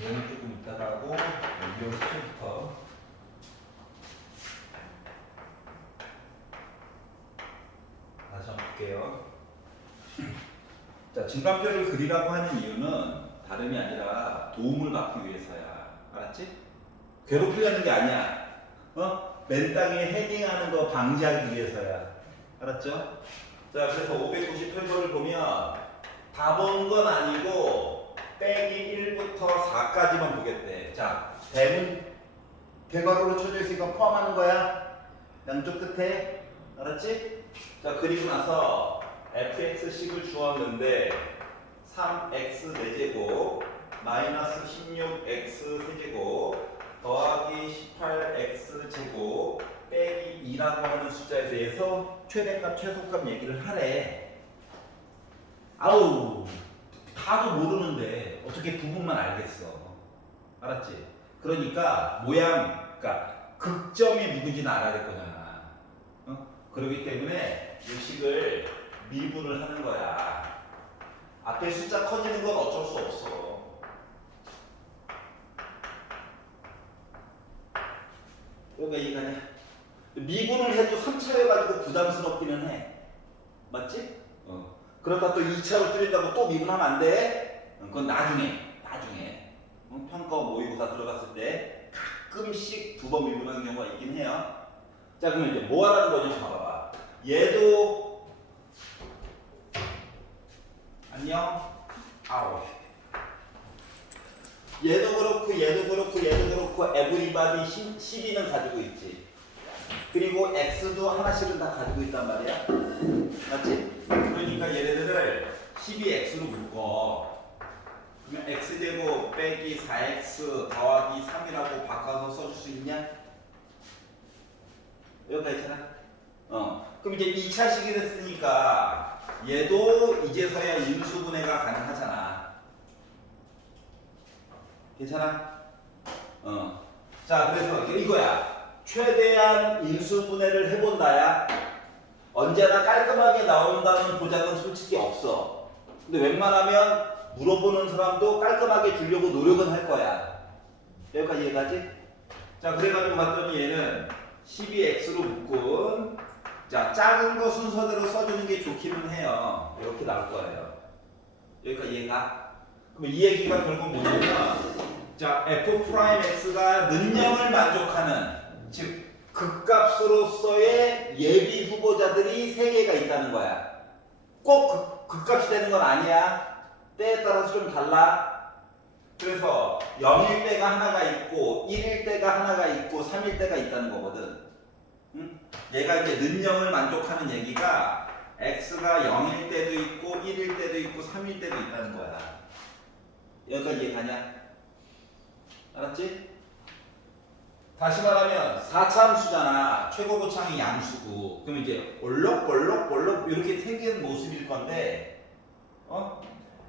얘는 조금 이따가 하고 이용 수준부터 다시 한번 볼게요. 자, 증가표를 그리라고 하는 이유는 다름이 아니라 도움을 받기 위해서야. 알았지? 괴롭히려는 게 아니야. 맨 땅에 헤딩하는 거 방지하기 위해서야. 알았죠? 자, 그래서 598번을 보면 다 본 건 아니고 빼기 1부터 4까지만 보겠대. 자, 대괄호로 쳐져 있으니까 포함하는 거야. 양쪽 끝에. 알았지? 자, 그리고 나서 fx식을 주었는데 3x 4제곱 마이너스 16x 세제곱 더하기 18x 제곱 빼기 2라고 하는 숫자에 대해서 최대값 최소값 얘기를 하래. 아우 다도 모르는데 어떻게 부분만 알겠어. 알았지? 그러니까 그러니까 극점이 누군지는 알아야 될 거잖아. 그렇기 때문에 이 식을 미분을 하는 거야. 앞에 숫자 커지는 건 어쩔 수 없어. 여기가 이해가냐? 미분을 해도 3차여가지고 부담스럽기는 해. 맞지? 그렇다 또 2차로 줄인다고 또 미분하면 안 돼. 그건 나중에. 평가 모의고사 들어갔을 때 가끔씩 2번 미분하는 경우가 있긴 해요. 자, 그러면 이제 뭐 하라는 거냐? 봐봐. 얘도 안녕. 아우. 얘도 그렇고 에브리바디 12는 가지고 있지. 그리고 x도 하나씩은 다 가지고 있단 말이야. 맞지? 그러니까 얘네들을 12x로 묶어. 그러면 x제곱 빼기 4x 더하기 3이라고 바꿔서 써줄 수 있냐? 여기가 있잖아. 그럼 이제 2차식이 됐으니까 얘도 이제서야 인수분해가 가능하잖아. 괜찮아? 자, 그래서 이거야. 최대한 인수분해를 해본다야. 언제나 깔끔하게 나온다는 보장은 솔직히 없어. 근데 웬만하면 물어보는 사람도 깔끔하게 주려고 노력은 할 거야. 여기까지 이해가지? 자, 그래가지고 봤더니 얘는 12x로 묶은 자, 작은 거 순서대로 써주는 게 좋기는 해요. 이렇게 나올 거예요. 여기까지 이해가? 그럼 이 얘기가 결국 뭐냐면 자, f'x가 능력을 만족하는 즉 극값으로서의 예비 후보자들이 3개가 있다는 거야. 꼭 극값이 되는 건 아니야. 때에 따라서 좀 달라. 그래서 0일 때가 하나가 있고 1일 때가 하나가 있고 3일 때가 있다는 거거든. 응? 얘가 이제 능력을 만족하는 얘기가 x가 0일 때도 있고 1일 때도 있고 3일 때도 있다는 거야. 여기까지 이해가냐? 알았지? 다시 말하면 4차함수잖아. 최고고창이 양수고. 그럼 이제 올록볼록 이렇게 생긴 모습일 건데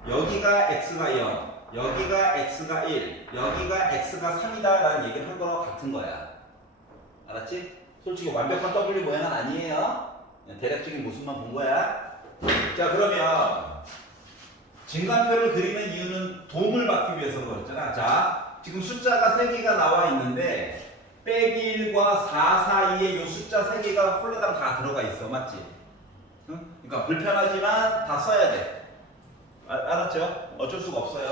여기가 x가 0, 여기가 x가 1, 여기가 x가 3이다 라는 얘기를 한 거랑 같은 거야. 알았지? 솔직히 완벽한 W 모양은 아니에요. 그냥 대략적인 모습만 본 거야. 자, 그러면 증간표를 그리는 이유는 도움을 받기 위해서 그랬잖아. 자, 지금 숫자가 3개가 나와 있는데 빼기 1과 4 사이에 이 숫자 3개가 홀레당 다 들어가 있어. 맞지? 응? 그러니까 불편하지만 다 써야 돼. 알았죠? 어쩔 수가 없어요.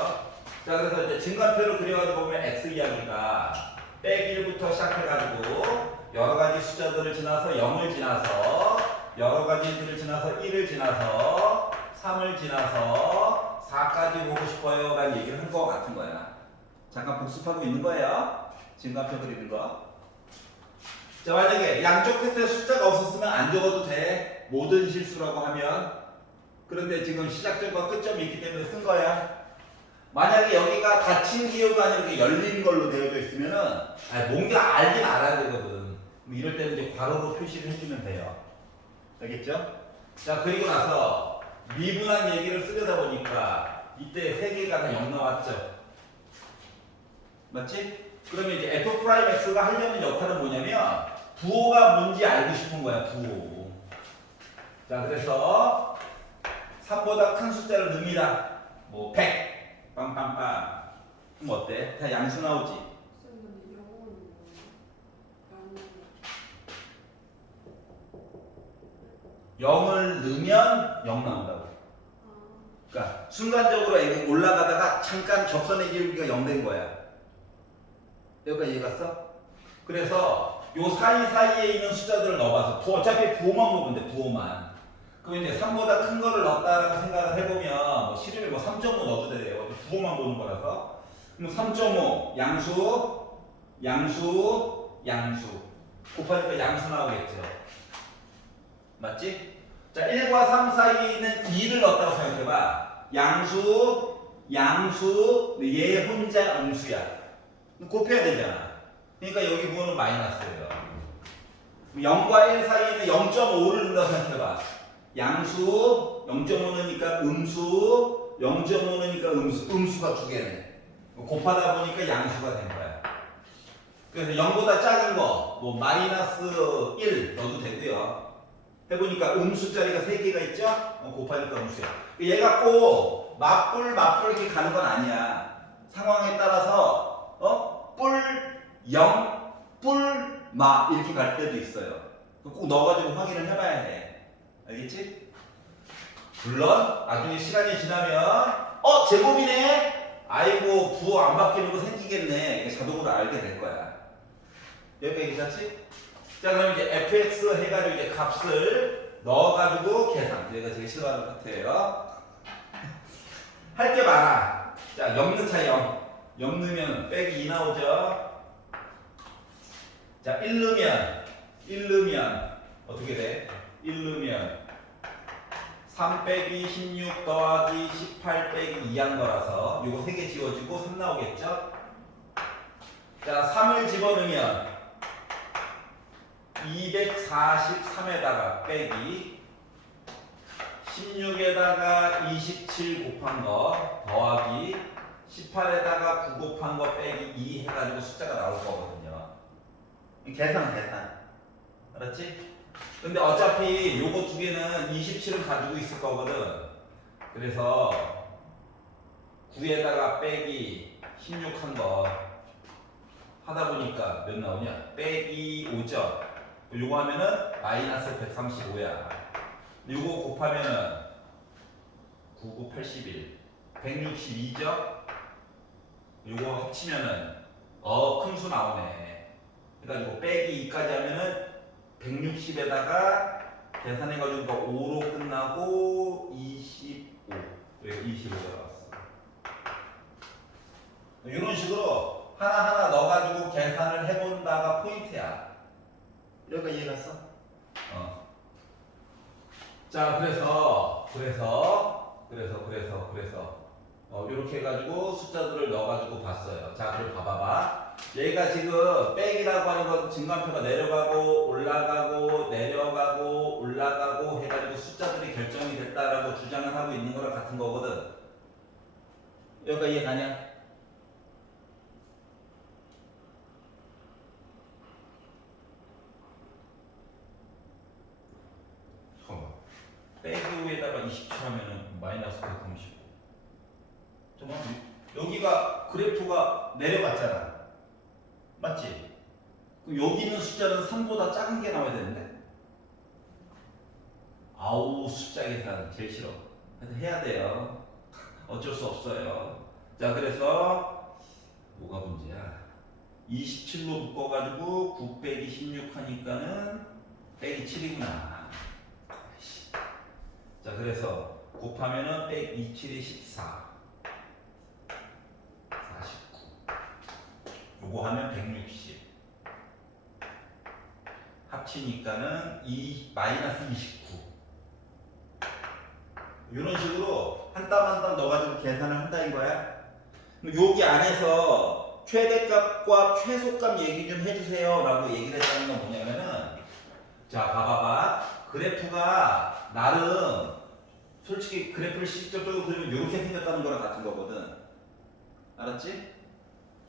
자, 그래서 이제 증간표를 그려가지고 보면 x 이야기가 빼기 1부터 시작해가지고 여러 가지 숫자들을 지나서 0을 지나서 여러 가지들을 지나서 1을 지나서 3을 지나서 4까지 보고 싶어요 라는 얘기를 한 거 같은 거야. 잠깐 복습하고 있는 거예요. 증간표 그리는 거. 자, 만약에 양쪽 끝에 숫자가 없었으면 안 적어도 돼. 모든 실수라고 하면. 그런데 지금 시작점과 끝점이 있기 때문에 쓴 거야. 만약에 여기가 닫힌 기호가 아니라 이렇게 열린 걸로 되어져 있으면은 뭔가 알긴 알아야 되거든. 이럴 때는 이제 괄호로 표시를 해주면 돼요. 알겠죠? 자, 그리고 나서 미분한 얘기를 쓰려다 보니까 이때 3개가 다 0 나왔죠. 맞지? 그러면 이제 f'x가 하려는 역할은 뭐냐면 부호가 뭔지 알고 싶은 거야. 부호. 자, 그래서 3보다 큰 숫자를 넣습니다. 뭐 100 빵빵빵 그럼 어때? 다 양수 나오지? 쌤 근데 영어는 뭐예요? 0을 넣으면 0 나온다고. 그러니까 순간적으로 이렇게 올라가다가 잠깐 접선의 기울기가 0 된 거야. 여기까지 이해 갔어? 그래서 요 사이사이에 있는 숫자들을 넣어봐서 어차피 부호만 보면 돼. 부호만. 그럼 이제 3보다 큰 거를 넣었다고 생각을 해보면 뭐 실험에 뭐 3.5 넣어도 돼요. 부호만 보는 거라서. 그럼 3.5 양수 양수 곱하니까 양수 나오겠죠. 맞지? 자, 1과 3 사이에 있는 2를 넣었다고 생각해봐. 양수, 얘 혼자 음수야. 곱해야 되잖아. 그러니까 여기 부호는 마이너스예요. 0과 1 사이에 있는 0.5를 넣는다고 생각해봐. 양수, 0.5 넣으니까 음수, 0.5 넣으니까 음수가 두 개네. 곱하다 보니까 양수가 된 거야. 그래서 0보다 작은 거, 뭐 마이너스 1 넣어도 되고요. 해보니까 음수 자리가 3개가 있죠? 곱하니까 음수야. 얘가 꼭 맞불 이렇게 가는 건 아니야. 상황에 따라서 뿔 0, 뿔 마 이렇게 갈 때도 있어요. 꼭 넣어가지고 확인을 해봐야 해. 알겠지? 물론 나중에 시간이 지나면 제곱이네? 아이고 부호 안 바뀌는 거 생기겠네. 자동으로 알게 될 거야. 여기까지 괜찮지? 자, 그럼 이제 fx 해가지고 이제 값을 넣어가지고 계산. 얘가 제일 싫어하는 파트예요. 할 게 많아. 자, 0 넣자 0. 0 넣으면 빼기 2 나오죠. 자, 1 넣으면 어떻게 돼? 1 넣으면 3 빼기 16 더하기 18 빼기 2 한 거라서 요거 3개 지워지고 3 나오겠죠? 자, 3을 집어넣으면 243에다가 빼기 16에다가 27 곱한 거 더하기 18에다가 9 곱한 거 빼기 2 해가지고 숫자가 나올 거거든요. 계산. 알았지? 근데 어차피 요거 두 개는 27을 가지고 있을 거거든. 그래서 9에다가 빼기 16 한 거 하다 보니까 몇 나오냐? 빼기 5죠. 요거 하면은 마이너스 135야. 요거 곱하면은 9, 9, 81, 162죠? 요거 합치면은 큰 수 나오네. 그러니까 빼기 2까지 하면은 160에다가 계산해가지고 5로 끝나고 25. 여기 25가 나왔어. 이런 식으로 하나하나 넣어가지고 계산을 해본다가 포인트야. 여기가 이해 갔어? 자, 그래서 이렇게 해가지고 숫자들을 넣어가지고 봤어요. 자, 그럼 봐봐봐. 얘가 지금 백이라고 하는 건 증간표가 내려가고 올라가고 내려가고 올라가고 해가지고 숫자들이 결정이 됐다라고 주장을 하고 있는 거랑 같은 거거든. 여기가 이해 가냐? 잠깐만. 빼기 5에다가 27 하면은 마이너스 135. 잠깐만. 여기가 그래프가 내려갔잖아. 맞지? 그럼 여기 있는 숫자는 3보다 작은 게 나와야 되는데? 아우, 숫자 계산 제일 싫어. 하여튼 해야 돼요. 어쩔 수 없어요. 자, 그래서 뭐가 문제야? 27로 묶어가지고 9 빼기 16 하니까는 빼기 7이구나. 자, 그래서 곱하면은 빼기 27이 14. 49. 요거 하면 160. 합치니까는 마이너스 29. 이런 식으로 한 땀 한 땀 넣어가지고 계산을 한다는 거야. 여기 안에서 최대값과 최소값 얘기 좀 해주세요 라고 얘기를 했다는 건 뭐냐면은, 자, 봐봐봐. 그래프가 나름 솔직히 그래프를 실질적으로 그리면 이렇게 생겼다는 거랑 같은 거거든. 알았지?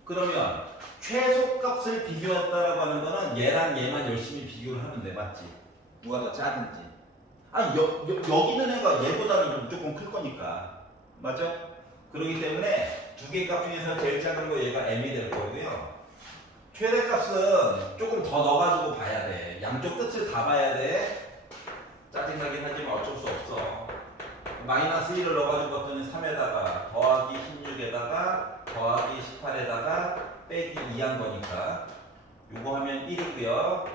그러면 최소값을 비교했다라고 하는 거는 얘랑 얘만 열심히 비교를 하면 돼. 맞지? 누가 더 작은지. 여기 있는 애가 얘보다는 무조건 클 거니까. 맞죠? 그렇기 때문에 두 개 값 중에서 제일 작은 거 얘가 m이 될 거고요. 최대값은 조금 더 넣어가지고 봐야 돼. 양쪽 끝을 다 봐야 돼. 짜증나긴 하지만 어쩔 수 없어. 마이너스 1을 넣어가지고 봤더니 3에다가 더하기 16에다가 더하기 18에다가 빼기 2한 거니까 요거 하면 1이고요.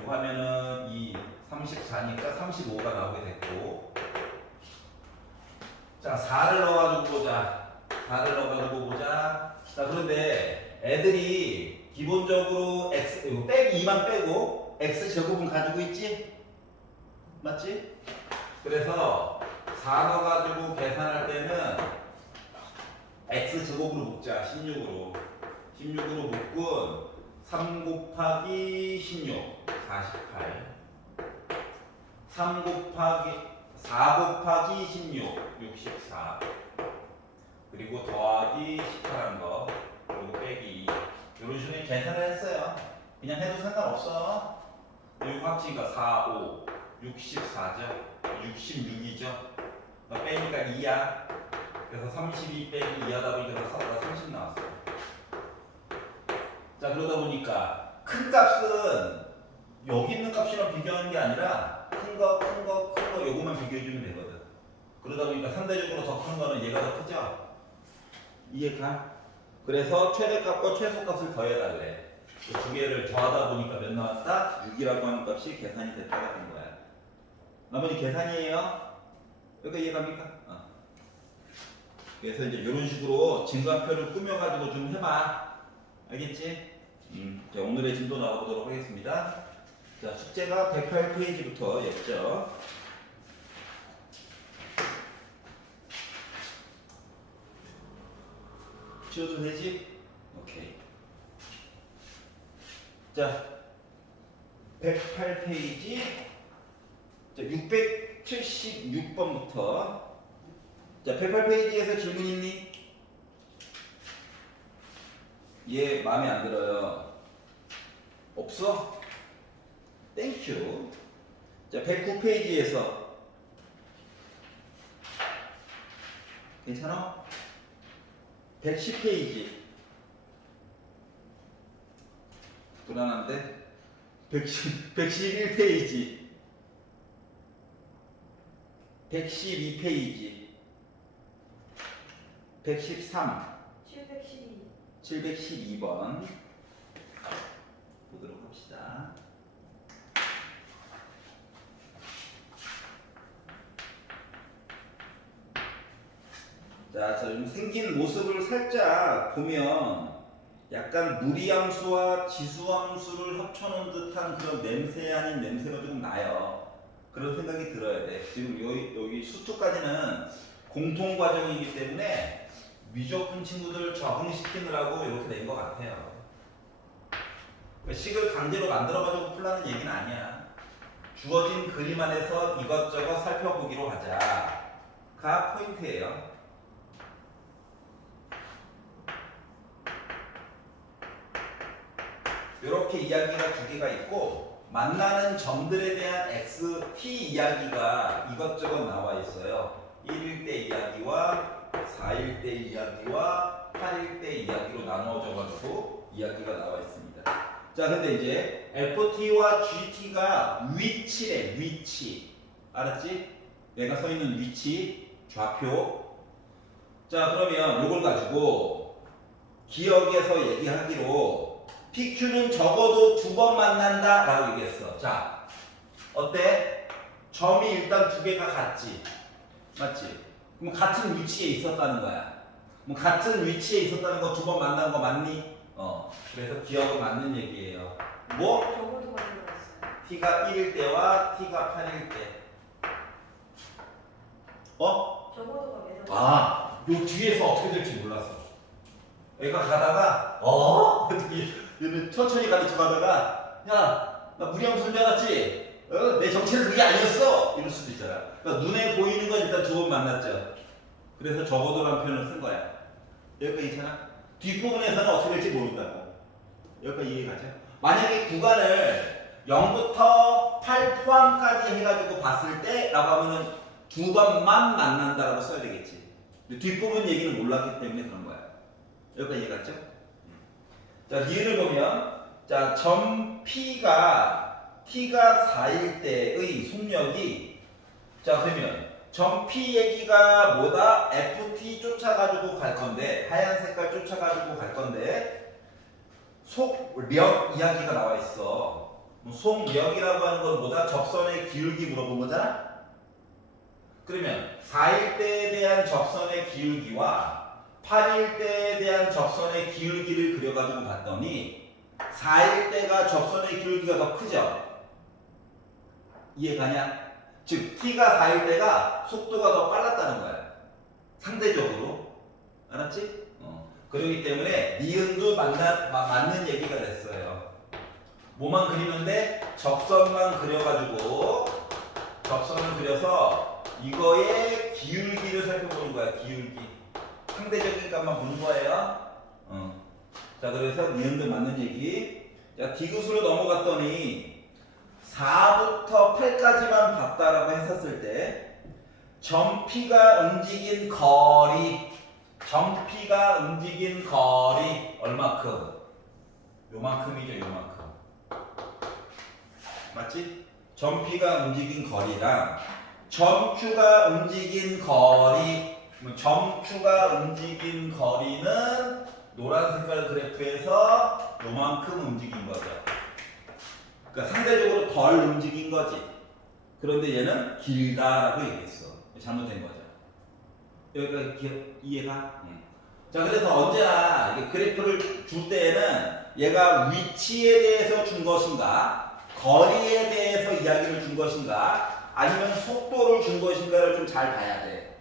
요거 하면은 2, 34니까 35가 나오게 됐고, 자 4를 넣어가지고 보자. 4를 넣어가지고 보자. 자 그런데 애들이 기본적으로 x 이거 빼기 2만 빼고 x 제곱은 가지고 있지? 맞지? 그래서 4 넣어가지고 계산할 때는 x 제곱으로 묶자. 16으로 묶은 3 곱하기 16 48 3 곱하기 4 곱하기 16 64 그리고 더하기 18한 거 그리고 빼기 2 이런 식으로 계산을 했어요. 그냥 해도 상관없어. 그리고 합치니까 4, 5 64죠. 66이죠. 빼니까 2야. 그래서 32 빼기 2 하다 보니까 30 나왔어. 자 그러다 보니까 큰 값은 여기 있는 값이랑 비교하는 게 아니라 큰 거 요거만 비교해주면 되거든. 그러다 보니까 상대적으로 더 큰 거는 얘가 더 크죠? 이해가? 그래서 최대값과 최소값을 더해달래. 두 개를 더하다 보니까 몇 나왔다? 6이라고 하는 값이 계산이 됐다가 된 거야. 나머지 계산이에요. 여기가 이해갑니까? 그래서 이제 이런 식으로 증가표를 꾸며가지고 좀 해봐. 알겠지? 자, 오늘의 진도 나가보도록 하겠습니다. 자, 숙제가 108페이지부터 였죠. 치워도 되지? 오케이. 자, 108페이지. 자, 676번부터. 자, 108페이지에서 질문 있니? 얘 마음에 안 들어요. 없어? 땡큐. 자, 109페이지에서 괜찮아? 110페이지 불안한데? 111페이지 112페이지 113 712번 보도록 합시다. 자, 지금 생긴 모습을 살짝 보면 약간 무리함수와 지수함수를 합쳐놓은 듯한 그런 냄새 아닌 냄새가 좀 나요. 그런 생각이 들어야 돼. 지금 여기 수투까지는 공통 과정이기 때문에 미적분 친구들을 적응시키느라고 이렇게 된 것 같아요. 식을 강제로 만들어가지고 풀라는 얘기는 아니야. 주어진 그림 안에서 이것저것 살펴보기로 하자가 포인트예요. 이렇게 이야기가 두 개가 있고 만나는 점들에 대한 x, t 이야기가 이것저것 나와 있어요. 1일 때 이야기와 4일 때 이야기와 8일 때 이야기로 나누어져 가지고 이야기가 나와 있습니다. 자, 근데 이제 ft와 gt가 위치래. 위치 알았지? 내가 서 있는 위치, 좌표. 자, 그러면 이걸 가지고 기억에서 얘기하기로 PQ는 적어도 2번 만난다 라고 얘기했어. 자, 어때? 점이 일단 두 개가 같지? 맞지? 그럼 같은 위치에 있었다는 거야. 그럼 같은 위치에 있었다는 거 2번 만난 거 맞니? 그래서 기억은 맞는 얘기예요. 뭐? 적어도 만들었어요. T가 1일 때와 T가 8일 때. 적어도가 매달. 요 뒤에서 어떻게 될지 몰랐어. 애가 가다가 얘는 천천히 가르쳐 가다가 야, 나 무리함수인 줄 알았지? 내 정체는 그게 아니었어! 이럴 수도 있잖아. 그러니까 눈에 보이는 건 일단 2번 만났죠. 그래서 적어도라는 표현을 쓴 거야. 여기까지 괜찮아? 뒷부분에서는 어떻게 될지 모른다고. 여기까지 이해가죠? 만약에 구간을 0부터 8 포함까지 해가지고 봤을 때 라고 하면은 2번만 만난다라고 써야 되겠지. 근데 뒷부분 얘기는 몰랐기 때문에 그런 거야. 여기까지 이해갔죠? 자, 니은을 보면 자, 점 P가 T가 4일 때의 속력이 자, 그러면 점 P 얘기가 뭐다? FT 쫓아가지고 갈 건데 하얀 색깔 쫓아가지고 갈 건데 속력 이야기가 나와 있어. 속력이라고 하는 건 뭐다? 접선의 기울기 물어본 거잖아? 그러면 4일대에 대한 접선의 기울기와 8일대에 대한 접선의 기울기를 그려가지고 봤더니 4일대가 접선의 기울기가 더 크죠? 이해가냐? 즉 T가 4일대가 속도가 더 빨랐다는 거야. 상대적으로. 알았지? 그렇기 때문에 니은도 맞는 얘기가 됐어요. 뭐만 그리면 돼? 접선만 그려가지고 접선을 그려서 이거의 기울기를 살펴보는 거야. 기울기. 상대적인 값만 보는 거예요. 자, 그래서 니은도 맞는 얘기. 자, 디귿으로 넘어갔더니 4부터 8까지만 봤다라고 했었을 때 점 P가 움직인 거리 얼마큼? 요만큼이죠. 요만큼. 맞지? 점 P가 움직인 거리랑 점 Q가 움직인 거리, 점 Q가 움직인 거리는 노란 색깔 그래프에서 요만큼 움직인 거죠. 그러니까 상대적으로 덜 움직인 거지. 그런데 얘는 길다라고 얘기했어. 잘못된 거죠. 여기까지 이해가? 자, 그래서 언제나 이게 그래프를 줄 때에는 얘가 위치에 대해서 준 것인가, 거리에 대해서 이야기를 준 것인가, 아니면 속도를 준 것인가를 좀 잘 봐야 돼.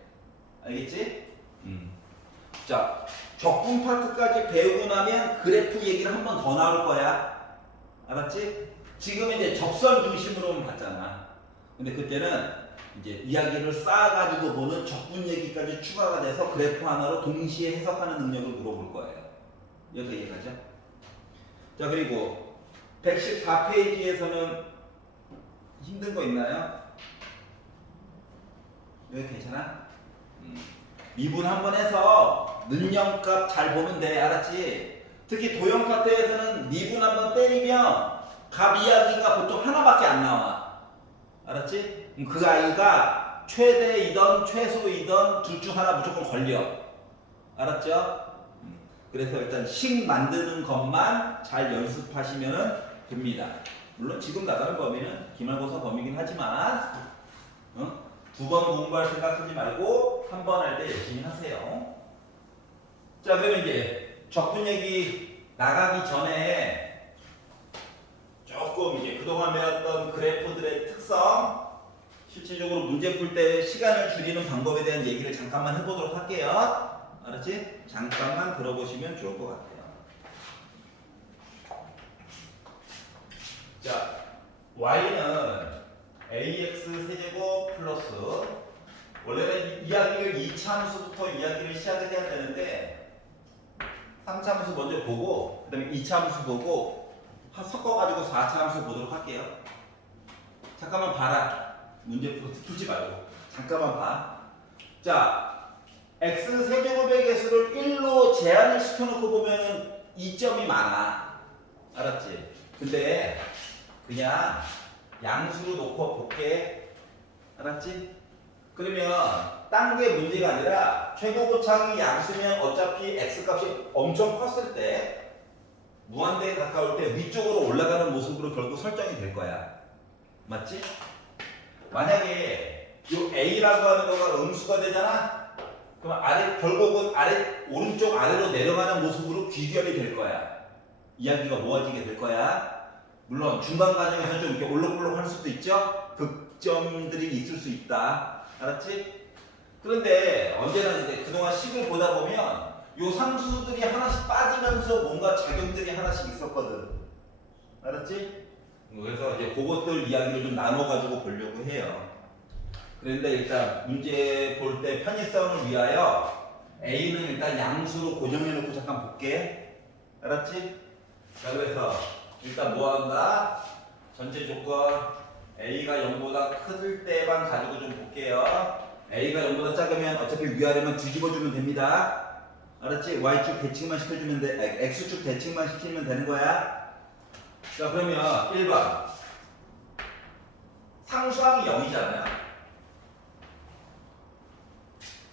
알겠지? 자, 적분 파트까지 배우고 나면 그래프 얘기를 한 번 더 나올 거야. 알았지? 지금 이제 접선 중심으로만 봤잖아. 근데 그때는 이제 이야기를 쌓아가지고 보는 적분 얘기까지 추가가 돼서 그래프 하나로 동시에 해석하는 능력을 물어볼 거예요. 여기서 이해가죠? 자, 그리고 114페이지에서는 힘든 거 있나요? 여기 괜찮아? 미분 한번 해서 능력값 잘 보면 돼. 알았지? 특히 도형 파트에서는 미분 한번 때리면 값 이야기가 보통 하나밖에 안 나와. 알았지? 그 아이가 최대이던 최소이던 둘 중 하나 무조건 걸려. 알았죠? 그래서 일단 식 만드는 것만 잘 연습하시면 됩니다. 물론 지금 나가는 범위는 기말고사 범위긴 하지만 두 번 공부할 생각하지 말고 한 번 할 때 열심히 하세요. 자, 그러면 이제 적분 얘기 나가기 전에 조금 이제 그동안 배웠던 그래프들의 특성, 실질적으로 문제 풀 때 시간을 줄이는 방법에 대한 얘기를 잠깐만 해보도록 할게요. 알았지? 잠깐만 들어보시면 좋을 것 같아요. 자, y는 ax 세제곱 플러스, 원래는 이야기를 2차 함수부터 이야기를 시작을 해야 되는데 3차 함수 먼저 보고 그 다음에 2차 함수 보고 섞어가지고 4차 함수 보도록 할게요. 잠깐만 봐라. 문제 풀지 말고 잠깐만 봐. 자, x 세제곱의 개수를 1로 제한을 시켜놓고 보면은 2점이 많아. 알았지? 근데 그냥 양수로 놓고 볼게. 알았지? 그러면 딴 게 문제가 아니라 최고고창이 양수면 어차피 x값이 엄청 컸을 때 무한대에 가까울 때 위쪽으로 올라가는 모습으로 결국 설정이 될 거야. 맞지? 만약에 이 a라고 하는 거가 음수가 되잖아? 그럼 결국은 오른쪽 아래로 내려가는 모습으로 귀결이 될 거야. 이야기가 모아지게 될 거야. 물론 중간 과정에서 좀 이렇게 올록볼록 할 수도 있죠? 극점들이 있을 수 있다. 알았지? 그런데 언제나 이제 그동안 식을 보다 보면 요 상수들이 하나씩 빠지면서 뭔가 작용들이 하나씩 있었거든. 알았지? 그래서 이제 그것들 이야기를 좀 나눠가지고 보려고 해요. 그런데 일단 문제 볼 때 편의성을 위하여 A는 일단 양수로 고정해놓고 잠깐 볼게. 알았지? 자, 그래서 일단 뭐 한다? 전체 조건 A가 0보다 클 때만 가지고 좀 볼게요. A가 0보다 작으면 어차피 위아래만 뒤집어주면 됩니다. 알았지? y축 대칭만 시켜주면 돼. 아니, x축 대칭만 시키면 되는 거야. 자, 그러면 1번 상수항이 0이잖아요.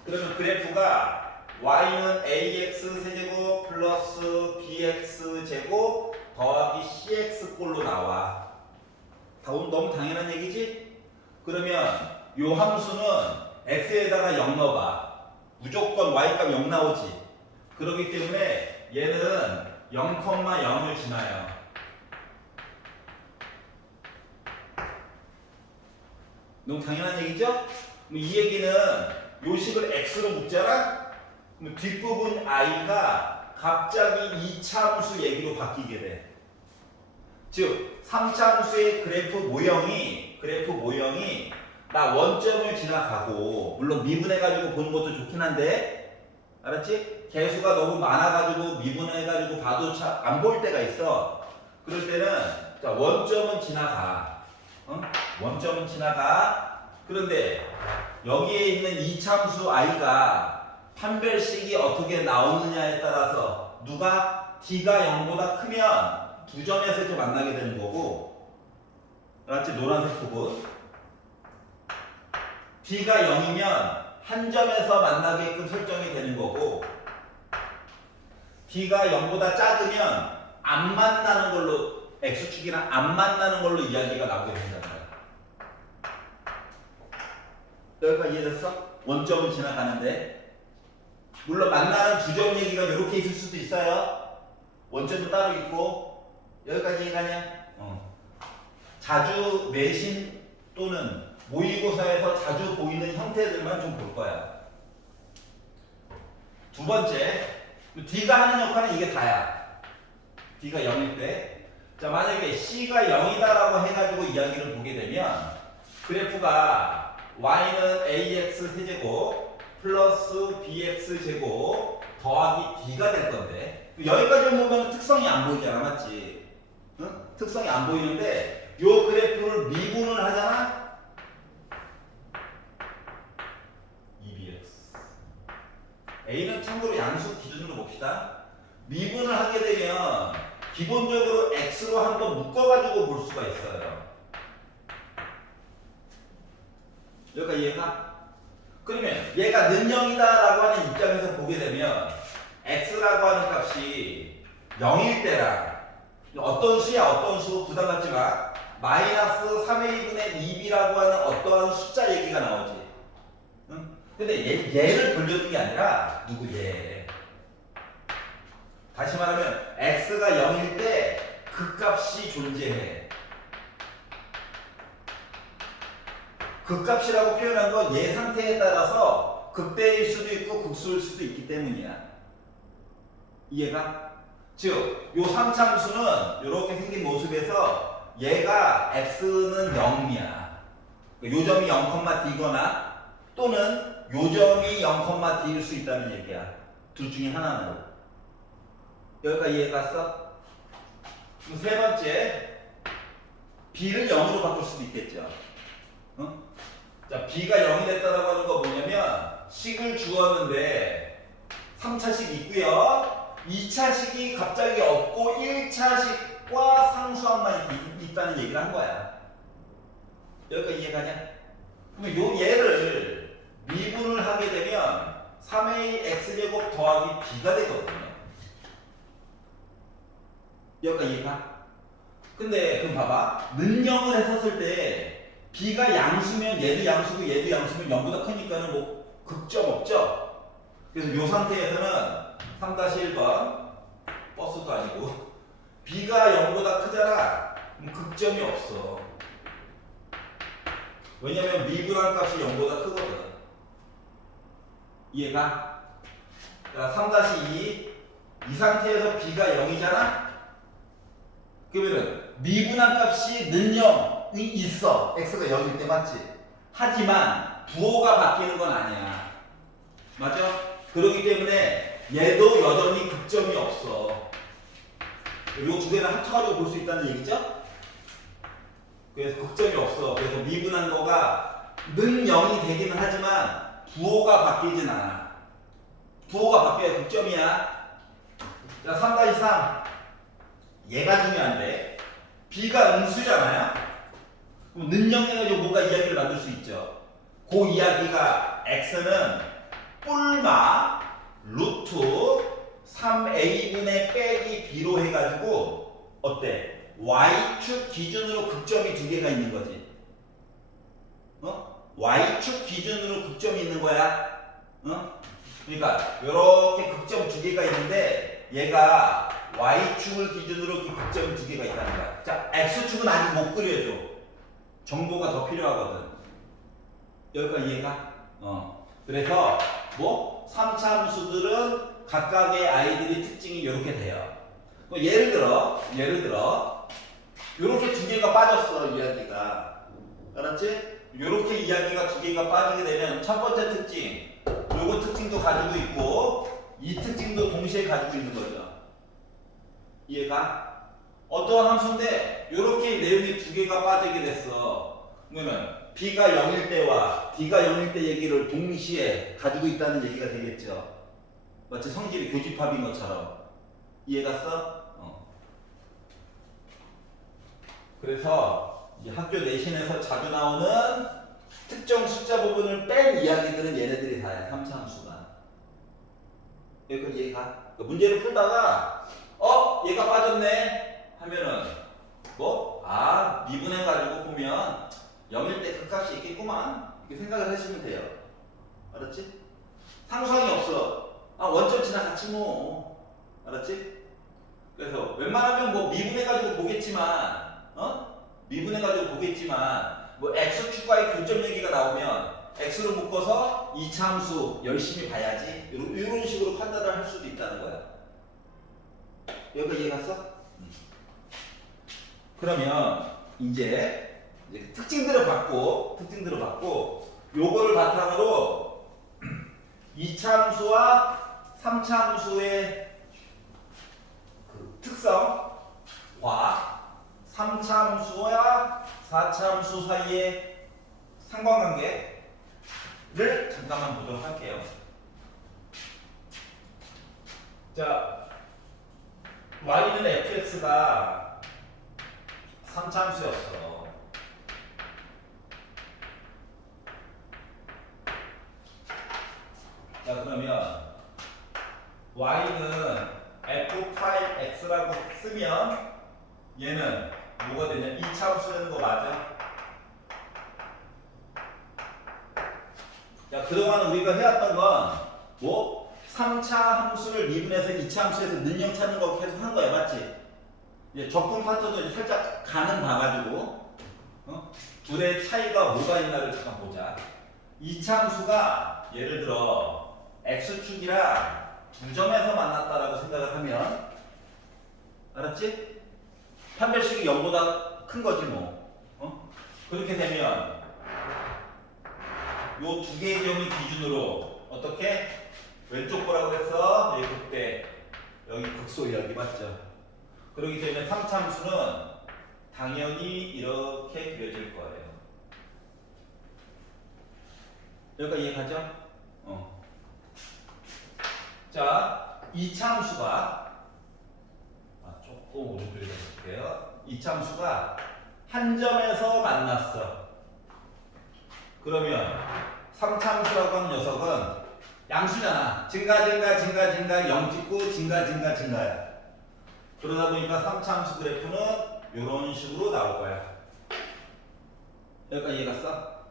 그러면 그래프가 y는 ax 세제곱 플러스 bx 제곱 더하기 cx 꼴로 나와. 너무 당연한 얘기지? 그러면 요 함수는 x에다가 0 넣어봐. 무조건 y값 0 나오지. 그렇기 때문에 얘는 0,0을 지나요. 너무 당연한 얘기죠? 그럼 이 얘기는 요 식을 x로 묶잖아? 그럼 뒷부분 i가 갑자기 2차 함수 얘기로 바뀌게 돼. 즉 3차 함수의 그래프 모형이 나 원점을 지나가고, 물론 미분해가지고 보는 것도 좋긴 한데, 알았지? 개수가 너무 많아가지고 미분해가지고 봐도 안 보일 때가 있어. 그럴 때는 자, 원점은 지나가. 원점은 지나가. 그런데 여기에 있는 이참수 i가 판별식이 어떻게 나오느냐에 따라서 누가 d가 0보다 크면 두 점에서 이렇게 만나게 되는 거고, 알았지? 노란색 부분. d가 0이면 한 점에서 만나게끔 설정이 되는 거고, d가 0보다 작으면 안 만나는 걸로, x축이랑 안 만나는 걸로 이야기가 나오게 된다는 거야. 여기까지 이해됐어? 원점을 지나가는데, 물론 만나는 두 점 얘기가 이렇게 있을 수도 있어요. 원점도 따로 있고. 여기까지 이해가냐? 자주 내신 또는 모의고사에서 자주 보이는 형태들만 좀 볼 거야. 두 번째, d가 하는 역할은 이게 다야. d가 0일 때. 자, 만약에 c가 0이다라고 해가지고 이야기를 보게 되면 그래프가 y는 ax 세제곱 플러스 bx 제곱 더하기 d가 될 건데, 여기까지 보면 특성이 안 보이잖아, 맞지? 응? 특성이 안 보이는데 요 그래프를 미분을 하잖아? A는 참고로 양수 기준으로 봅시다. 미분을 하게 되면 기본적으로 X로 한번 묶어가지고 볼 수가 있어요. 여기까지 이해가? 그러면 얘가 는영이다라고 하는 입장에서 보게 되면 X라고 하는 값이 0일 때랑 어떤 수 부담 갖지 마. 마이너스 3의 2분의 2b라고 하는 어떠한 숫자 얘기가 나오지. 응? 근데 얘를 돌려둔 게 아니라 누구 얘. 다시 말하면 x가 0일 때 그 값이 존재해. 그 값이라고 표현한 건 얘 상태에 따라서 극대일 수도 있고 극소일 수도 있기 때문이야. 이해가? 즉, 요 3참수는 이렇게 생긴 모습에서 얘가 x는 0이야. 요 점이 0,d거나 또는 요 점이 0,d일 수 있다는 얘기야. 둘 중에 하나는. 여기까지 이해 갔어? 그럼 세 번째, b를 0으로 바꿀 수도 있겠죠. 자, b가 0이 됐다라고 하는 거 뭐냐면 식을 주었는데 3차식 있고요. 2차식이 갑자기 없고 1차식과 상수항만 있다는 얘기를 한 거야. 여기까지 이해가냐? 그러면 요 얘를 미분을 하게 되면 3a x제곱 더하기 b가 되거든요. 여기까지 이해가? 근데 그럼 봐봐. 는영을 했었을 때 b가 양수면 얘도 양수고 얘도 양수면 0보다 크니까는 뭐 극점 없죠? 그래서 요 상태에서는 3-1번 버스도 아니고 b가 0보다 크잖아. 그럼 극점이 없어. 왜냐면 미분한 값이 0보다 크거든. 이해가? 자, 3-2 이 상태에서 b가 0이잖아? 그러면은 미분한 값이 는 0이 있어. x가 0일 때 맞지? 하지만 부호가 바뀌는 건 아니야. 맞죠? 그렇기 때문에 얘도 여전히 극점이 없어. 요 두 개를 합쳐가지고 볼 수 있다는 얘기죠? 그래서 극점이 없어. 그래서 미분한 거가 는 0이 되기는 하지만 부호가 바뀌진 않아. 부호가 바뀌어야 극점이야. 자, 3-3. 얘가 중요한데. B가 음수잖아요? 그럼 능력해가지고 뭔가 이야기를 만들 수 있죠. 그 이야기가 X는 뿔마 루트 3A분의 빼기 B로 해가지고 어때? Y축 기준으로 극점이 두 개가 있는 거지. Y축 기준으로 극점이 있는 거야. 그러니까 이렇게 극점 두 개가 있는데 얘가 Y축을 기준으로 이렇게 극점이 두 개가 있다는 거야. 자, X축은 아직 못 그려줘. 정보가 더 필요하거든. 여기까지 이해가? 그래서 뭐 3차 함수들은 각각의 아이들의 특징이 이렇게 돼요. 예를 들어 이렇게 두 개가 빠졌어 이야기가. 알았지? 이렇게 이야기가 두 개가 빠지게 되면 첫 번째 특징, 요거 특징도 가지고 있고 이 특징도 동시에 가지고 있는 거죠. 이해가? 어떠한 함수인데 이렇게 내용이 두 개가 빠지게 됐어. 그러면 B가 0일 때와 D가 0일 때 얘기를 동시에 가지고 있다는 얘기가 되겠죠. 마치 성질이 교집합인 것처럼. 이해갔어? 그래서 이제 학교 내신에서 자주 나오는 특정 숫자 부분을 뺀 이야기들은 얘네들이 다야. 3차 함수가. 여기까지 이해가? 문제를 풀다가 얘가 빠졌네 하면은 미분해가지고 보면 0일 때 그 값이 있겠구만 이렇게 생각을 하시면 돼요. 알았지? 상수항이 없어. 원점 지나갔지 뭐. 알았지? 그래서 웬만하면 미분해가지고 보겠지만 미분해가지고 보겠지만 x축과의 교점 얘기가 나오면 x로 묶어서 2차 함수 열심히 봐야지 이런 식으로 판단을 할 수도 있다는 거야. 여기까지 이해 갔어? 그러면 이제 특징들을 받고 요거를 바탕으로 2차 함수와 3차 함수의 그 특성과 3차 함수와 4차 함수 사이의 상관관계를 잠깐만 보도록 할게요. 자, y는 fx가 3차 함수였어. 자, 그러면 y는 f'(x라고 쓰면 얘는 뭐가 되냐? 2차 함수 되는 거 맞아? 자, 그동안 우리가 해왔던 건 3차 함수를 미분해서 2차 함수에서 능력 찾는 거 계속 한 거야, 맞지? 이제 적분 파트도 이제 살짝 가는 봐가지고 둘의 차이가 뭐가 있나를 잠깐 보자. 2차 함수가 예를 들어 x축이랑 두 점에서 만났다라고 생각을 하면 알았지? 판별식이 0보다 큰 거지 뭐. 그렇게 되면 요 두 개의 점을 기준으로 어떻게? 왼쪽 거라고 했어? 여기 극대, 여기 극소 여기 맞죠? 그렇기 때문에 3차 함수는 당연히 이렇게 그려질 거예요. 여기까지 이해가죠? 자, 2차 함수가 조금 오른쪽에 볼게요. 2차 함수가 한 점에서 만났어. 그러면 3차 함수라고 하는 녀석은 양수잖아. 증가 0 찍고 증가야. 그러다 보니까 3차 함수 그래프는 이런 식으로 나올 거야. 여기까지 이해갔어?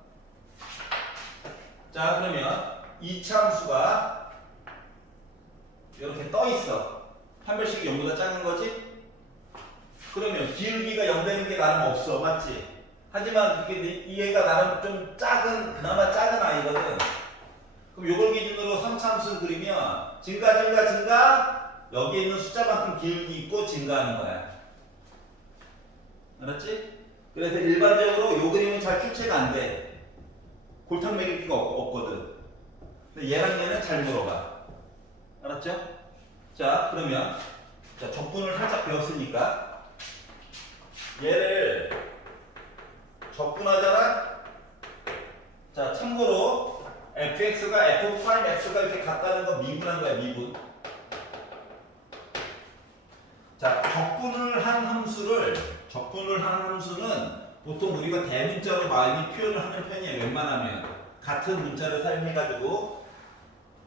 자, 그러면 2차 함수가 이렇게 떠 있어. 판별식이 0보다 작은 거지? 그러면 기울기가 0 되는 게 나름 없어. 맞지? 하지만 얘가 나름 좀 그나마 작은 아이거든. 그럼 요걸 기준으로 3차 함수를 그리면 증가 여기에 있는 숫자만큼 기울기 있고 증가하는 거야. 알았지? 그래서 일반적으로 요 그림은 잘 출제가 안 돼. 골탕 먹일 필요가 없거든. 근데 얘랑 얘는 잘 물어봐. 알았죠? 자, 그러면 적분을 살짝 배웠으니까 얘를 적분하잖아? 자, 참고로 fx가 f 프라임 x가 이렇게 같다는 거 미분한 거야, 미분. 자, 적분을 한 함수는 보통 우리가 대문자로 많이 표현을 하는 편이에요. 웬만하면 같은 문자를 사용해가지고,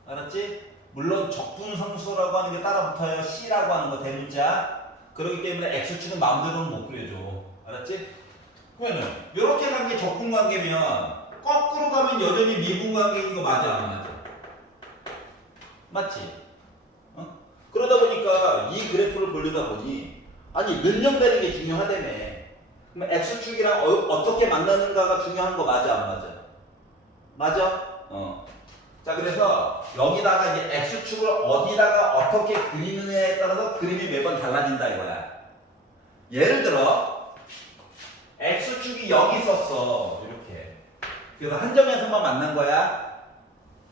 알았지? 물론 적분상수라고 하는 게 따라 붙어요. C라고 하는 거 대문자. 그렇기 때문에 x축은 마음대로는 못 그려줘. 알았지? 그러면 이렇게 간 게 적분 관계면 거꾸로 가면 여전히 미분 관계인 거 맞아, 안 맞아? 맞지? 어? 그러다 보니까 이 그래프를 보려다 보니 아니 늘령되는 게 중요하다며. 그럼 x축이랑 어떻게 만나는가가 중요한 거 맞아, 안 맞아? 맞아? 자, 그래서 여기다가 이제 x축을 어디다가 어떻게 그리느냐에 따라서 그림이 매번 달라진다 이거야. 예를 들어 x축이 여기 있었어, 이렇게. 그래서 한 점에서만 만난 거야.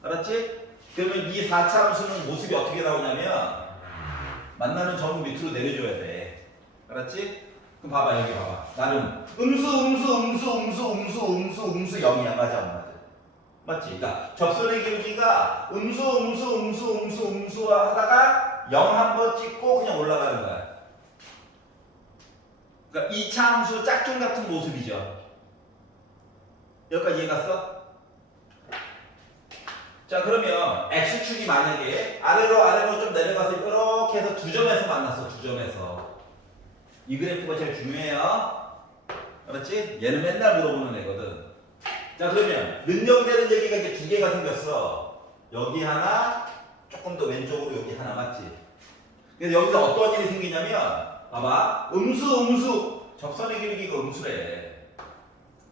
알았지? 그러면 이 4차 함수는 모습이 어떻게 나오냐면 만나는 점을 밑으로 내려줘야 돼. 알았지? 그럼 봐봐, 여기 봐봐. 나름 음수 0이야. 맞아, 안 맞아? 맞지? 그러니까 접선의 기울기가 음수 하다가 0 한번 찍고 그냥 올라가는 거야. 그러니까 2차 함수 짝퉁 같은 모습이죠. 여기까지 이해 갔어? 자, 그러면 x축이 만약에 아래로 좀 내려가서 이렇게 해서 두 점에서 만났어. 두 점에서. 이 그래프가 제일 중요해요. 알았지? 얘는 맨날 물어보는 애거든. 자, 그러면 능력되는 여기가 이제 두 개가 생겼어. 여기 하나, 조금 더 왼쪽으로 여기 하나, 맞지? 그래서 여기서 어떤 일이 생기냐면 봐봐. 음수 접선의 기울기가 음수래.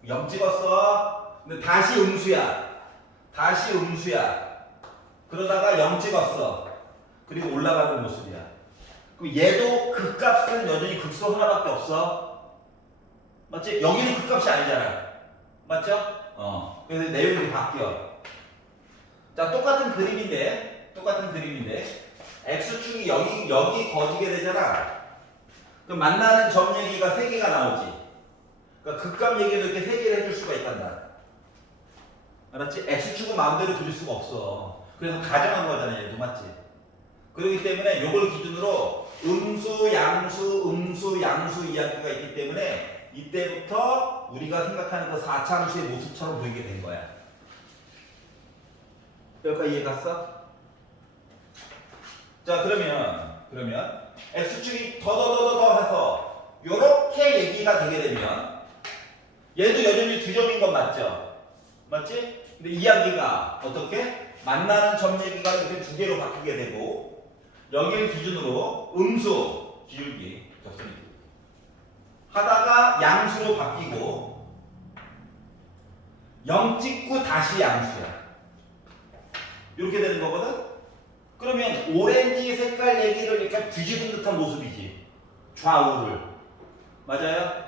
0 찍었어. 근데 다시 음수야. 그러다가 0 찍었어. 그리고 올라가는 모습이야. 그럼 얘도 극값은 여전히 극소 하나밖에 없어. 맞지? 여기는 극값이 아니잖아. 맞죠? 그래서 내용이 바뀌어. 자, 똑같은 그림인데 x축이 여기 거지게 되잖아. 그럼 만나는 점 얘기가 3개가 나오지. 그러니까 극값 얘기도 이렇게 3개를 해줄 수가 있단다. 알았지? x축은 마음대로 그릴 수가 없어. 그래서 가정한 거잖아, 얘도. 맞지? 그렇기 때문에 요걸 기준으로 음수, 양수 이야기가 있기 때문에 이때부터 우리가 생각하는 그 4차 함수의 모습처럼 보이게 된 거야. 여기까지 이해 갔어? 자, 그러면 x축이 더더더더 해서 요렇게 얘기가 되게 되면 얘도 여전히 두 점인 건 맞죠? 맞지? 근데 이야기가 어떻게? 만나는 점 얘기가 이렇게 두 개로 바뀌게 되고 여기를 기준으로 음수, 기울기, 접선이 하다가 양수로 바뀌고 0 찍고 다시 양수야. 이렇게 되는 거거든? 그러면 오렌지 색깔 얘기를 이렇게 뒤집은 듯한 모습이지. 좌우를. 맞아요?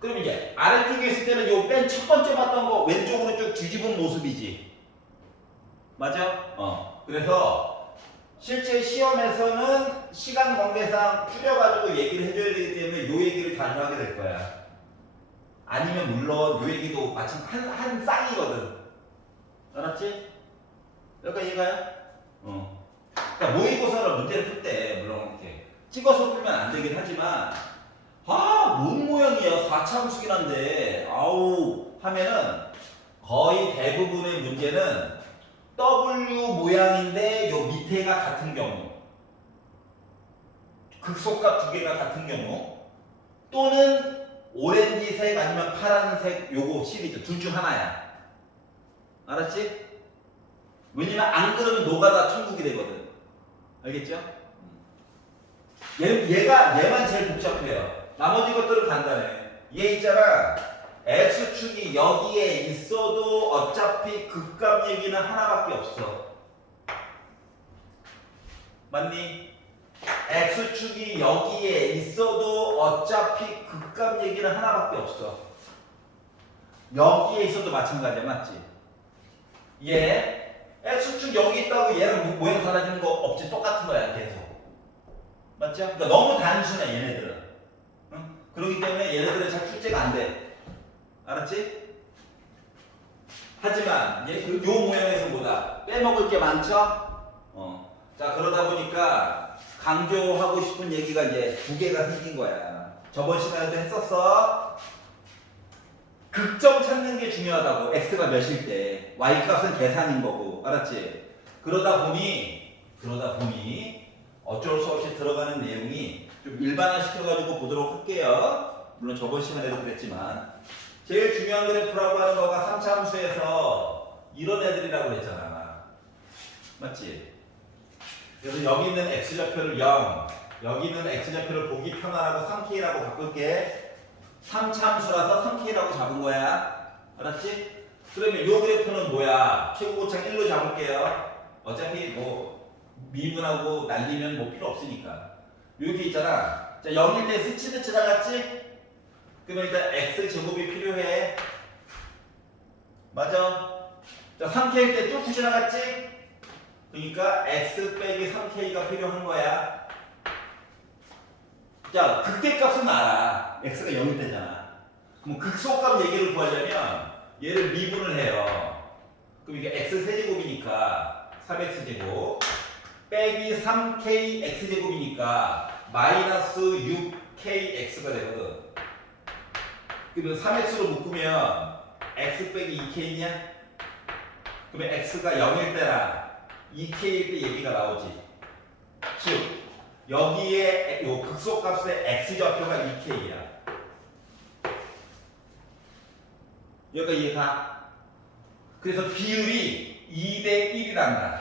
그럼 이제 아래쪽에 있을 때는 요 맨 첫 번째 봤던 거 왼쪽으로 쭉 뒤집은 모습이지. 맞아? 그래서 실제 시험에서는 시간 관계상 줄여가지고 얘기를 해줘야 되기 때문에 요 얘기를 자주 하게 될 거야. 아니면 물론 요 얘기도 마침 한 쌍이거든. 알았지? 여기까지 이해가요? 그러니까 모의고사로 문제를 풀 때 물론 이렇게 찍어서 풀면 안 되긴 하지만 뭔 모양이야. 4차 함수긴 한데 아우 하면은 거의 대부분의 문제는 W 모양인데 요 밑에가 같은 경우, 극소값 두 개가 같은 경우, 또는 오렌지색 아니면 파란색 요거 시리즈 둘 중 하나야. 알았지? 왜냐면 안 그러면 노가다 천국이 되거든. 알겠죠? 얘만 제일 복잡해요. 나머지 것들은 간단해. 얘 있잖아. x축이 여기에 있어도 어차피 극값 얘기는 하나밖에 없어. 맞니? x축이 여기에 있어도 어차피 극값 얘기는 하나밖에 없어. 여기에 있어도 마찬가지야. 맞지? 얘 x축 여기 있다고 얘랑 모양 달라지는 거 없지. 똑같은 거야. 계속. 맞죠? 그러니까 너무 단순해 얘네들은. 응? 그렇기 때문에 얘네들은 잘 출제가 안 돼. 알았지? 하지만 요 모양에서 뭐다? 빼먹을 게 많죠? 자, 그러다 보니까 강조하고 싶은 얘기가 이제 두 개가 생긴 거야. 저번 시간에도 했었어. 극점 찾는 게 중요하다고. x가 몇일 때. y 값은 계산인 거고. 알았지? 그러다 보니 어쩔 수 없이 들어가는 내용이 좀 일반화 시켜가지고 보도록 할게요. 물론 저번 시간에도 그랬지만. 제일 중요한 그래프라고 하는 거가 3차 함수에서 이런 애들이라고 그랬잖아. 맞지? 그래서 여기 있는 x좌표를 0, 여기 있는 x좌표를 보기 편하라고 3k라고 바꿀게. 3차 함수라서 3k라고 잡은 거야. 알았지? 그러면 요 그래프는 뭐야? 최고고착 1로 잡을게요. 어차피 뭐 미분하고 날리면 뭐 필요 없으니까. 여기 있잖아. 자, 0일 때 스치듯 지나갔지? 그러면 일단 x제곱이 필요해. 맞아? 자, 3k일 때 쭉 지나갔지? 그러니까 x 빼기 3k가 필요한 거야. 자, 극대값은 알아. x가 0일 때잖아. 그럼 극소값 얘기를 구하려면 얘를 미분을 해요. 그럼 이게 x 세제곱이니까 3x제곱 빼기 3k x제곱이니까 마이너스 6kx가 되거든. 그러면 3x로 묶으면 x 빼기 2k냐? 그러면 x가 0일 때랑 2k일 때 얘기가 나오지. 즉 여기에 요 극소값의 x좌표가 2k야. 여기가 이해가? 그래서 비율이 2대 1이란다.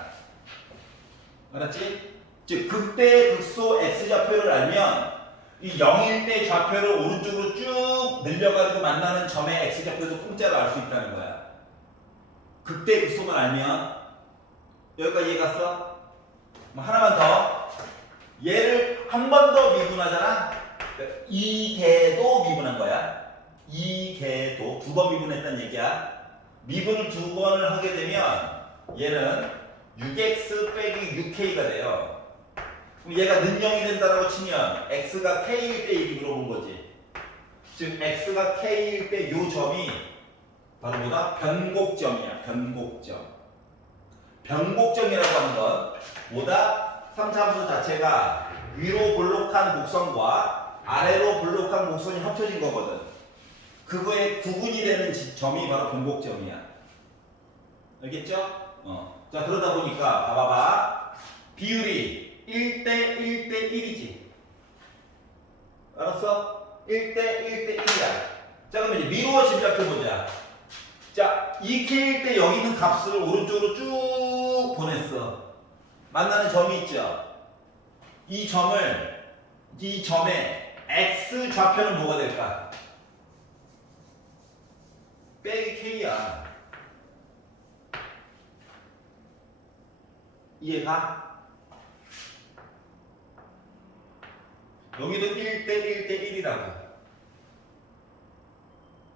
알았지? 즉 극대 극소 x좌표를 알면 이 0일 때 좌표를 오른쪽으로 쭉 늘려가지고 만나는 점의 x좌표도 공짜로 알 수 있다는 거야. 극대 극소만 알면. 여기까지 이해 갔어? 뭐 하나만 더. 얘를 한 번 더 미분하잖아. 2개도 미분한 거야. 2개도 두 번 미분했다는 얘기야. 미분을 두 번을 하게 되면 얘는 6x 빼기 6k가 돼요. 그럼 얘가 능형이 된다라고 치면 x가 k일 때 얘기 물어본 거지. 즉 x가 k일 때 요 점이 바로 뭐다? 변곡점이야. 변곡점. 변곡점이라고 하는 건 뭐다? 3차 함수 자체가 위로 볼록한 곡선과 아래로 볼록한 곡선이 합쳐진 거거든. 그거의 구분이 되는 점이 바로 변곡점이야. 알겠죠? 자, 그러다 보니까 봐봐봐. 비율이 1대 1대 1이지. 알았어? 1대 1대 1이야. 자, 그러면 이제 미루어 집약해보자. 자, 2k일 때 여기 있는 값을 오른쪽으로 쭉 보냈어. 만나는 점이 있죠. 이 점의 x 좌표는 뭐가 될까? 빼기 k야. 이해가? 여기도 1대 1대 1이라고.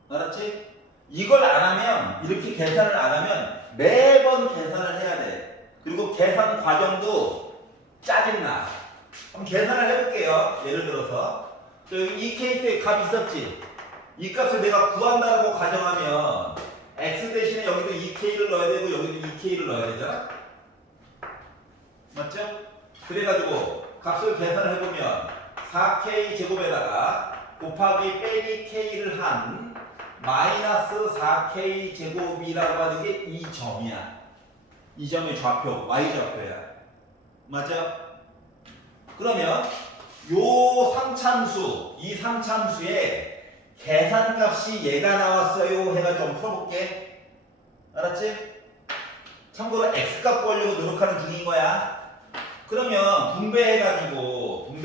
알았지? 이걸 안 하면, 이렇게 계산을 안 하면 매번 계산을 해야 돼. 그리고 계산 과정도 짜증나. 한번 계산을 해볼게요. 예를 들어서 여기 2k 때 값 있었지? 이 값을 내가 구한다고 가정하면 x 대신에 여기도 2k를 넣어야 되고 여기도 2k를 넣어야 되잖아? 맞죠? 그래가지고 값을 계산을 해보면 4k 제곱에다가 곱하기 빼기 k를 한 마이너스 4k 제곱이라고 하는 게 이 점이야. 이 점의 좌표, y좌표야. 맞아? 그러면 요 3참수, 이 3참수에 계산값이 얘가 나왔어요 해가지고 한번 풀어볼게. 알았지? 참고로 x값 구하려고 노력하는 중인 거야. 그러면 분배해가지고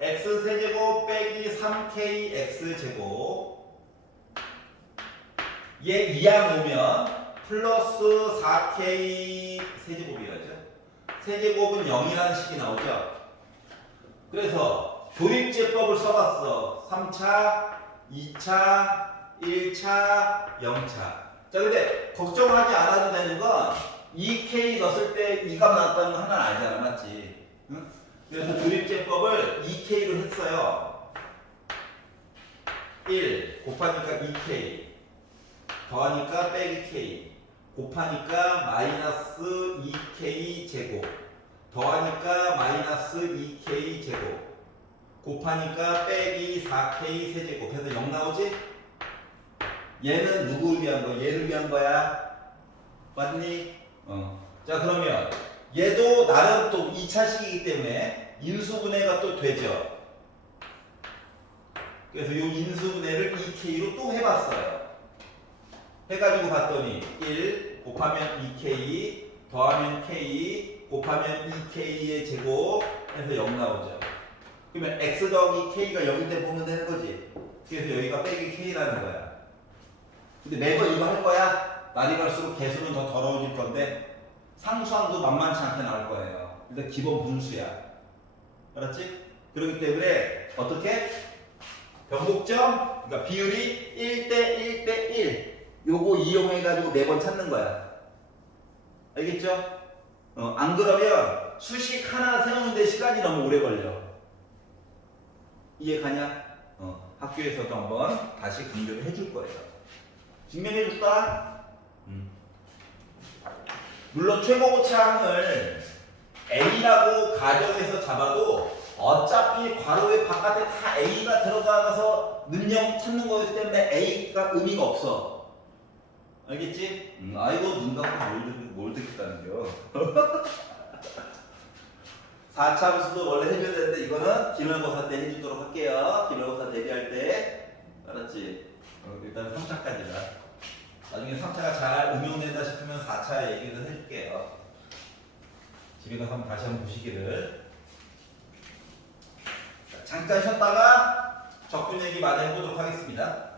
x세제곱 빼기 3k x제곱 얘 이항 오면 플러스 4k 세제곱이라죠. 세제곱은 0이라는 식이 나오죠. 그래서 조립제법을 써봤어. 3차, 2차, 1차, 0차. 자, 근데 걱정하지 않아도 되는 건 2k 넣었을 때 이 값 나왔다는 거 하나 알잖아. 맞지? 응? 그래서 조립제법을 2k로 했어요. 1 곱하니까 2k 더하니까 빼기 k 곱하니까 마이너스 2k 제곱 더하니까 마이너스 2k 제곱 곱하니까 빼기 4k 세제곱 해서 0 나오지? 얘는 누구를 위한 거야? 얘를 위한 거야. 맞니? 자 그러면 얘도 나름 또 2차식이기 때문에 인수분해가 또 되죠. 그래서 이 인수분해를 2k로 또 해봤어요. 해가지고 봤더니 1 곱하면 2k 더하면 k 곱하면 2k의 제곱 해서 0 나오죠. 그러면 x 더하기 k가 여기 때 보면 되는 거지. 그래서 여기가 빼기 k라는 거야. 근데 매번 이거 할 거야? 날이 갈수록 개수는 더 더러워질 건데 상수항도 만만치 않게 나올 거예요. 일단 기본 분수야. 알았지? 그렇기 때문에 어떻게? 변곡점, 그러니까 비율이 1대 1대 1 요거 이용해가지고 매번 찾는 거야. 알겠죠? 안 그러면 수식 하나 세우는데 시간이 너무 오래 걸려. 이해 가냐? 학교에서도 한번 다시 강조를 해줄 거예요. 증명해줬다. 물론 최고고차항을 A라고 가정해서 잡아도 어차피 괄호의 바깥에 다 A가 들어가서 능력 찾는 거기 때문에 A가 의미가 없어. 알겠지? 아이고 눈 감고 뭘 듣겠다는겨. 4차함수도 원래 해줘야 되는데 이거는 기말고사 때 해주도록 할게요. 기말고사 대비할 때. 알았지? 일단 3차까지다. 나중에 3차가 잘 응용된다 싶으면 4차 얘기를 해줄게요. 집에 가서 다시 한번 보시기를. 잠깐 쉬었다가 적분 얘기 마저 해보도록 하겠습니다.